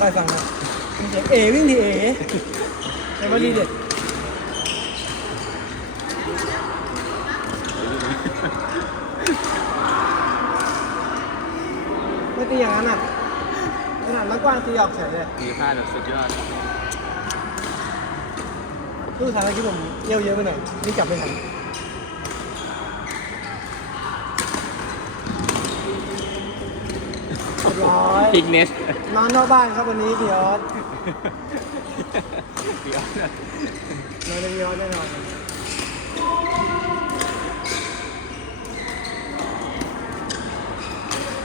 ไปฟังนะมีเสียงเอวิ่งดีเอเอ็มว่าดีเด็ดไม่ตีอย่างนั้นอะขนาดนักกว้างตีออกเฉยเลยมีพลาดแบบสุดยอดลูกทางที่ผมเยี่ยวเยอะไปหน่อยนี่กลับไม่ทันเรียบร้อย พิกเนสนอนนอกบ้านครับวันนี้พี่ออสเดี๋ยวนอนในพี่ออสแน่นอน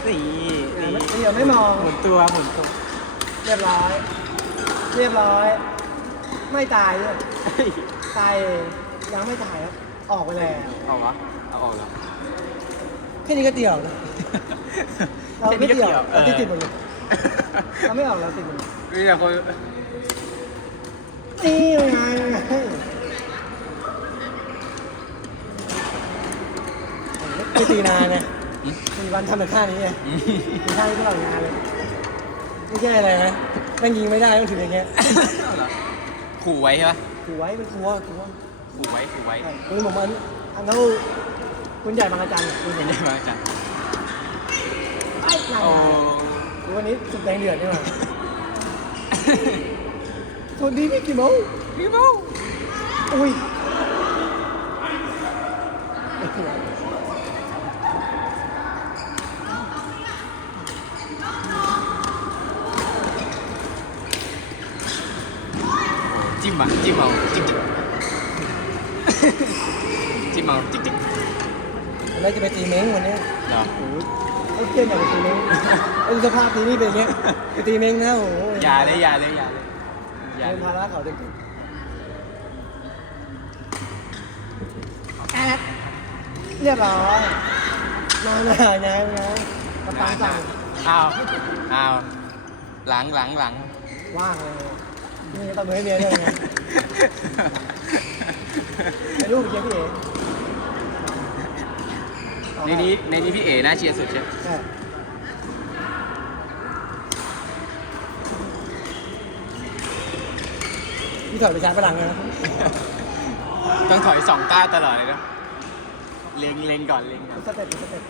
นี่เดี๋ยวนี่ไม่เดี๋ยวไม่มองหมุนตัวหมุนตัวเรียบร้อย เรียบร้อย ไม่ตายด้วยเฮ้ยตายเองยังไม่ตายครับออกไปแล้วเอาวะเอาออกแล้ว แค่นี้ก็เตี่ยวนะเราไม่เตี่ยวเราติดติดหมดเลยเราไม่ออกเราติดหมดเลยนี่แต่คนนี่ยังไงยังไงไม่ตีนานไงสี่วันทำแต่ท่านี้ไงอืมตีท่านี้ตลอดงานเลยไม่ใช่อะไรนะแม่งยิงไม่ได้ต้องถืออย่างเงี้ยเอาเหรอขู่ไว้ใช่ปะถือไว้มันกลัวกลัวขู่ไว้ขู่ไว้ใช่คือผมอันอันนั้น คุณใหญ่บางอาจารย์คุณไม่เห็นไหมได้มาจ้ะไอ้ไงโอ้คือวันนี้สุดแรงเดือดนี่หว่าสวัสดีพี่กี่โมงพี่โมอุ้ยจิ้มอะจิ้มเอาจิ้มจิ้มจิ้มเอาจิ๊กจิ๊ก เราจะไปตีเม้งวันนี้เหรอโอ้โหไอ้เพื่อนอยากไปตีเม้งไอ้สภาพทีนี่เป็นอย่างเงี้ยไปตีเม้งนะโอ้โหอย่าเลยอย่าเลยอย่าเลยอย่าเป็นเลยภาระเขาจริงๆแอดเรียบร้อยนานๆไงไงกระปังสั่งอ้าวอ้าวหลังหลังหลังว่างเลยนี่ก็ต้องมือให้เมียด้วยไงไอ้ลูกเชียร์พี่เอ๋เอา ในได้นี้ในนี้พี่เอ๋น่าเชียร์สุดใช่ไหมใช่พี่ถอยไปชาร์จพลังนะต้องถอยสองก้าวตลอดเลยนะเล็งเล็งก่อนเล็งก่อนสเต็ปสเต็ป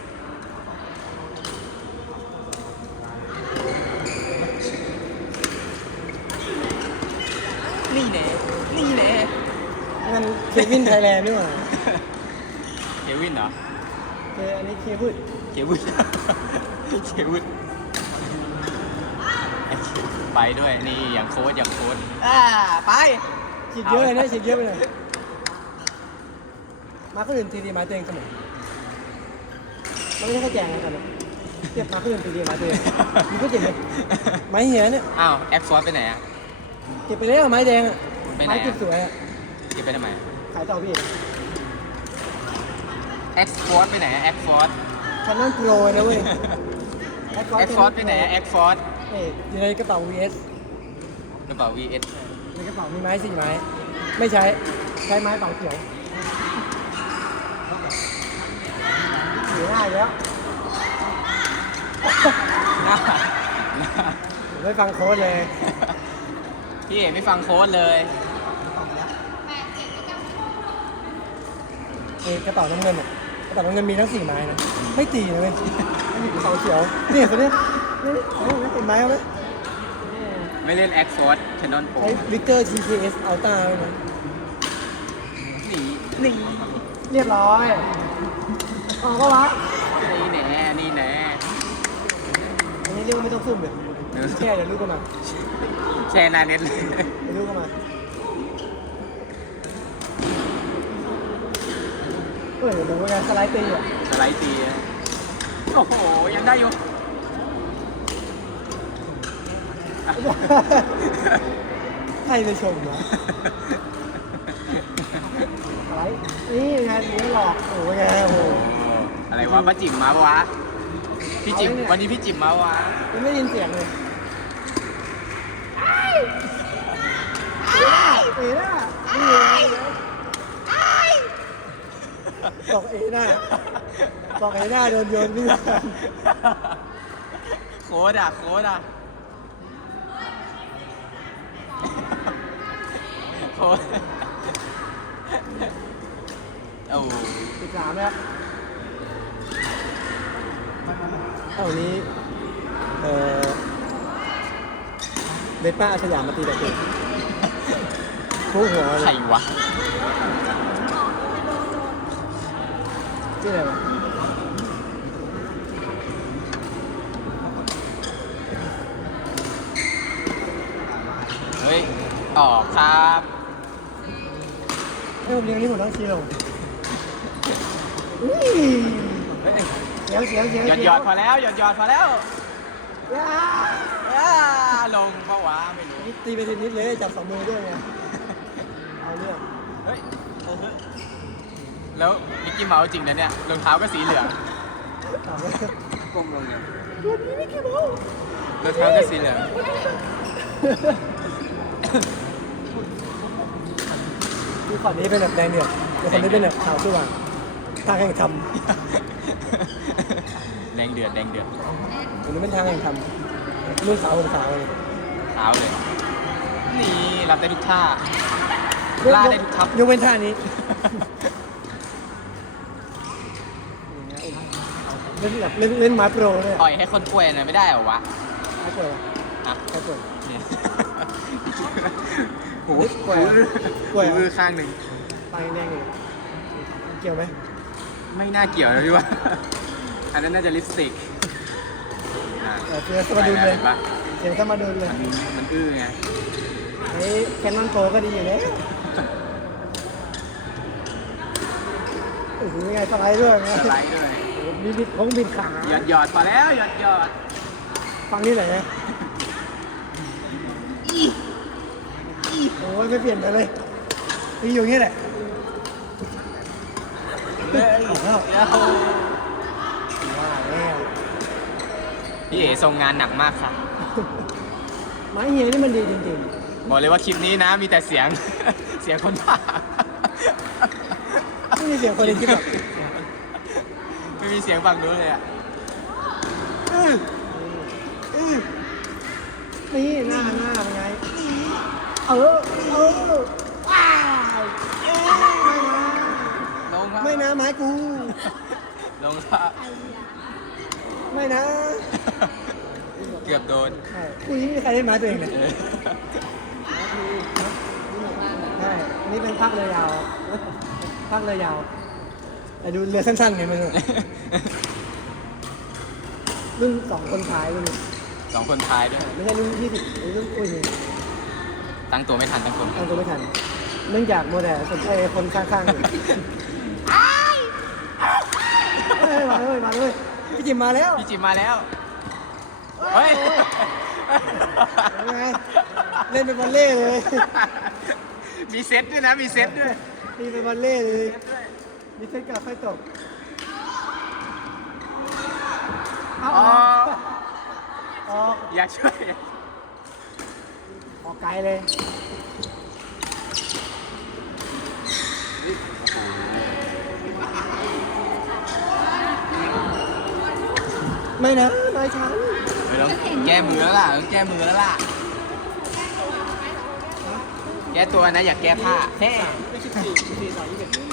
นี่แน่นี่แน่งั้นเควินไทยแลนด์นี่หว่าเควินเหรอ เคอันนี้เควุดเควินเควินไปด้วยนี่อย่างโค้ดอย่างโค้ดอ่าไปฉีดเยอะเลยนะฉีดเยอะไปเลย มาคนอื่นตีดีมาตัวเองเสมอมันไม่ใช่แค่แจงกันนะเทียบมาคนอื่นตีดีมาตัวเองมันก็เจ็บเลยไม้เหี้ยเนี่ยอ้าวแอคฟอร์สไปไหนอะเก็บไปแล้วไม้แดงอะไปไหนไม้อะเก็บสวยอะเก็บไปทำไมขายต่อพี่ แอคฟอร์สไปไหนแอคฟอร์สคันนั้นโปรนะเว้ยแอคฟอร์สไปไหนแอคฟอร์สเอ๊ะอยู่ในกระเป๋า VS กระเป๋า VS ในกระเป๋ามีไม้สี่ไม้ ไม่ใช้ ใช้ไม้เป๋าเขียวเสียง่ายแล้วหน้าผมไม่ฟังโค้ดเลย พี่เอ๋ไม่ฟังโค้ดเลยเอกระเป๋าน้ำเงินอะ กระเป๋าน้ำเงินมีทั้งสี่ไม้นะ ไม่ตีนะเว้ยไม่มีกระเป๋าเขียวนี่คนเนี้ยนี่เอาไหมติดไม้เอาไหมไม่เล่นแอคฟอร์สแคนนอนโปใช้วิกเตอร์ TKS Ultra ไว้นะหนีหนีเรียบร้อยออกก็วะนี่แน่นี่แน่อันนี้เรียกว่าไม่ต้องซุ่มเลยแค่เดี๋ยวลูกก็มาแชร์หนาเน็ตเลย เดี๋ยวลูกก็มา ออเดี๋ยวดูว่าการสไลด์ตีอะสไลด์ตีอะโอ้โห ยังได้อยู่ใครไปชมวะอะไรนี่งานนี้หลอกโอ้ยไงโอ้โหอะไรวะป้าจิ๋มมาวะ พี่จิ๋มเอาเลยเนี่ยวันนี้พี่จิ๋มมาวะยังไม่ได้ยินเสียงเลยเอ๋น่าเอ๋น่านี่ บอกเอหน้าบอกเอหน้าโดนโยนพี่โคดอะโคดอะโคดโอ้ติดสามแล้วเท่านี้ เออเบป้าอาสยามมาตีแต่เด็กคู่หัวไข่วะ ชื่ออะไรวะเฮ้ยออกครับเอ้ยผมเรียนนี้ผมต้องชี้ลงอุ้ยเฮ้ยเสียวเสียวเสียวหยอดหยอดพอแล้วหยอดหยอดพอแล้วยาอ้าลงเพราะว่าไม่รู้นี่ตีไปทีนิดเลยจับสองมือด้วยไงเอาเรื่องเฮ้ย แล้วมิกกี้เมาส์จริงนะเนี่ยรองเท้าก็สีเหลืองถามว่าก้มลงเนี่ยวันนี้ไม่กี่โมงรองเท้าก็สีเหลืองคือฝั่งนี้เป็นแบบแดงเดือดแต่ฝั่งนี้เป็นแบบขาวสว่างทางแห่งธรรมแดงเดือดแดงเดือดอันนี้เป็นทางแห่งธรรมรุ่นขาวผมขาวเลยเท้าเลย นี่รับได้ทุกท่าล่าได้ทุกทับยกเว้นท่านี้ ล่นแบบเล่นเล่นไม้โปรเลยปล่อยให้คนป่วยหน่อยไม่ได้เหรอวะไม่ป่วยอะไม่ป่วยเนี่ยหูเฮ้ยป่วยเหรอป่วยเหรอหูมือข้างหนึ่งตายแน่เลยเกี่ยวไหมไม่น่าเกี่ยวนะพี่ว่า อันนั้นน่าจะลิปสติกอะเออเจอสมาดูเลยห็นปะเดี๋ยวสมาดูเลย มันมันอื้อไงเฮ้ยแคนนอนโปรก็ดีอยู่แล้วโอ้โหยังไงสไลด์ด้วยไงสไลด์ด้วย มีบิดของบิดขา หยอดหยอดพอแล้วหยอดหยอดฟังนี่หน่อยนะโอ้ยไม่เปลี่ยนไปเลยมีอยู่อย่างนี้แหละเอาแล้วเดี๋ยวว่าแล้วพี่เอ๋ทรงงานหนักมากค่ะ ไม้เฮียนี่มันดีจริงบอกเลยว่าคลิปนี้นะมีแต่เสียง เสียงคนผ่า ๆไม่มีเสียงคนในคลิปหรอก ไม่มีเสียงฝั่งนู้นเลยอะอื้ออื้อนี่หน้าหน้าเป็นไง เออ เออว้าวไม่นะลงครับไม่นะไม้กู ลงครับ ไม่นะเกือบโดนใช่กูยังไม่มีใครได้ไม้ตัวเองเลยเออใช่นี่เป็นพักเลยยาวพักเลยยาว แต่ดูเรือสั้นๆไงมันรุ่นสองคนท้ายรุ่นนี้สองคนท้ายด้วยไม่ใช่รุ่นยี่สิบหรือรุ่นอุ้ยตั้งตัวไม่ทันตั้งตัวไม่ทัตั้นงตัวไม่ทันเนื่องจากโมเดลสนใจคนข้างๆอยู่เฮ้ยมาเลยมาเลยพี่จิมมาแล้ว พี่จิมมาแล้ว เฮ้ยยังไงเล่นเป็นบอลเล่เลยมีเซตด้วยนะ มีเซตด้วย ตีเป็นบอลเล่เลย มีเส้นกับไฟตกเอาอ๋อออกอยากช่วยออกไกลเลยไม่นะนายฉันไม่ต้องแก้มือแล้วล่ะต้องแก้มือแล้วล่ะ แก้ตัวนะอยากแก้ผ้าเท่ไม่ใช่สี่สี่สองยี่สิบ